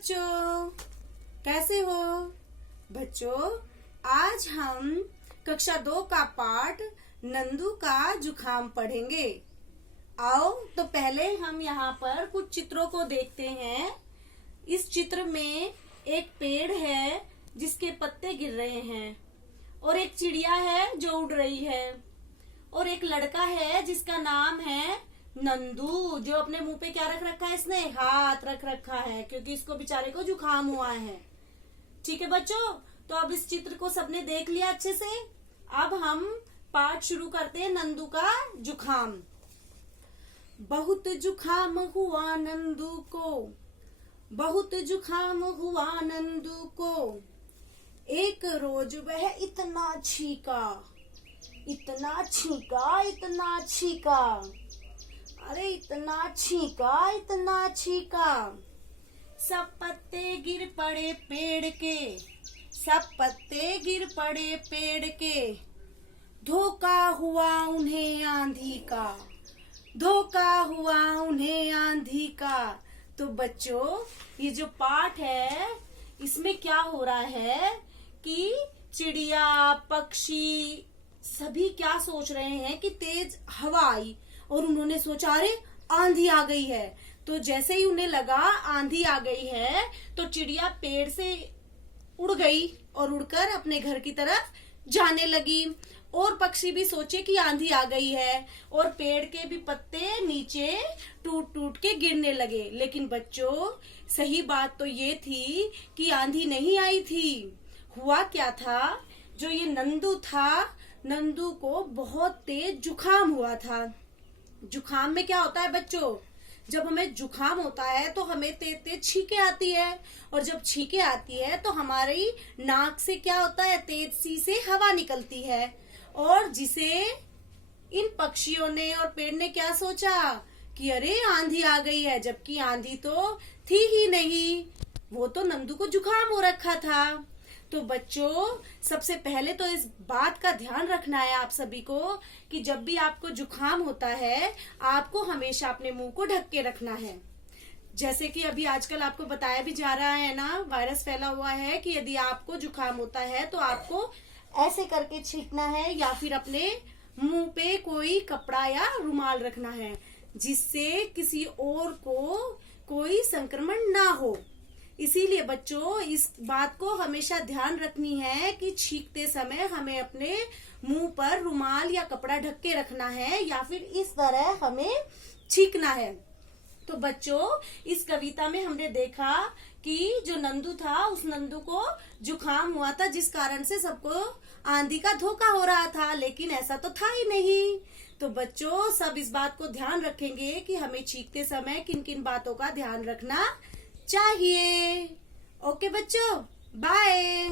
बच्चों, कैसे हो बच्चों। आज हम कक्षा 2 का पाठ नंदू का जुखाम पढ़ेंगे। आओ तो पहले हम यहाँ पर कुछ चित्रों को देखते हैं। इस चित्र में एक पेड़ है जिसके पत्ते गिर रहे हैं और एक चिड़िया है जो उड़ रही है और एक लड़का है जिसका नाम है नंदू, जो अपने मुंह पे क्या रख रखा है, इसने हाथ रख रखा है क्योंकि इसको बेचारे को जुखाम हुआ है। ठीक है बच्चों, तो अब इस चित्र को सबने देख लिया अच्छे से। अब हम पाठ शुरू करते हैं। नंदू का जुखाम। बहुत जुखाम हुआ नंदू को, बहुत जुखाम हुआ नंदू को। एक रोज वह इतना छींका, इतना छींका, इतना छींका, अरे इतना छींका, इतना छींका। सब पत्ते गिर पड़े पेड़ के, सब पत्ते गिर पड़े पेड़ के। धोखा हुआ उन्हें आंधी का, धोखा हुआ उन्हें आंधी का। तो बच्चों, ये जो पाठ है इसमें क्या हो रहा है कि चिड़िया पक्षी सभी क्या सोच रहे हैं कि तेज हवा आई और उन्होंने सोचा अरे आंधी आ गई है। तो जैसे ही उन्हें लगा आंधी आ गई है तो चिड़िया पेड़ से उड़ गई और उड़कर अपने घर की तरफ जाने लगी। और पक्षी भी सोचे कि आंधी आ गई है और पेड़ के भी पत्ते नीचे टूट टूट के गिरने लगे। लेकिन बच्चों, सही बात तो ये थी कि आंधी नहीं आई थी। हुआ क्या था, जो ये नंदू था, नंदू को बहुत तेज जुखाम हुआ था। जुखाम में क्या होता है बच्चों, जब हमें जुखाम होता है तो हमें तेज तेज छींके आती है और जब छींके आती है तो हमारी नाक से क्या होता है, तेज सी से हवा निकलती है। और जिसे इन पक्षियों ने और पेड़ ने क्या सोचा कि अरे आंधी आ गई है, जबकि आंधी तो थी ही नहीं, वो तो नंदू को जुखाम हो रखा था। तो बच्चों, सबसे पहले तो इस बात का ध्यान रखना है आप सभी को कि जब भी आपको जुखाम होता है आपको हमेशा अपने मुंह को ढक के रखना है। जैसे कि अभी आजकल आपको बताया भी जा रहा है ना, वायरस फैला हुआ है कि यदि आपको जुखाम होता है तो आपको ऐसे करके छींकना है या फिर अपने मुंह पे कोई कपड़ा या रुमाल रखना है जिससे किसी और को कोई संक्रमण ना हो। इसीलिए बच्चों, इस बात को हमेशा ध्यान रखनी है कि छींकते समय हमें अपने मुंह पर रुमाल या कपड़ा ढक के रखना है या फिर इस तरह हमें छींकना है। तो बच्चों, इस कविता में हमने देखा कि जो नंदू था उस नंदू को जुखाम हुआ था जिस कारण से सबको आंधी का धोखा हो रहा था, लेकिन ऐसा तो था ही नहीं। तो बच्चों, सब इस बात को ध्यान रखेंगे कि हमें छींकते समय किन किन बातों का ध्यान रखना चाहिए। ओके बच्चों, बाय।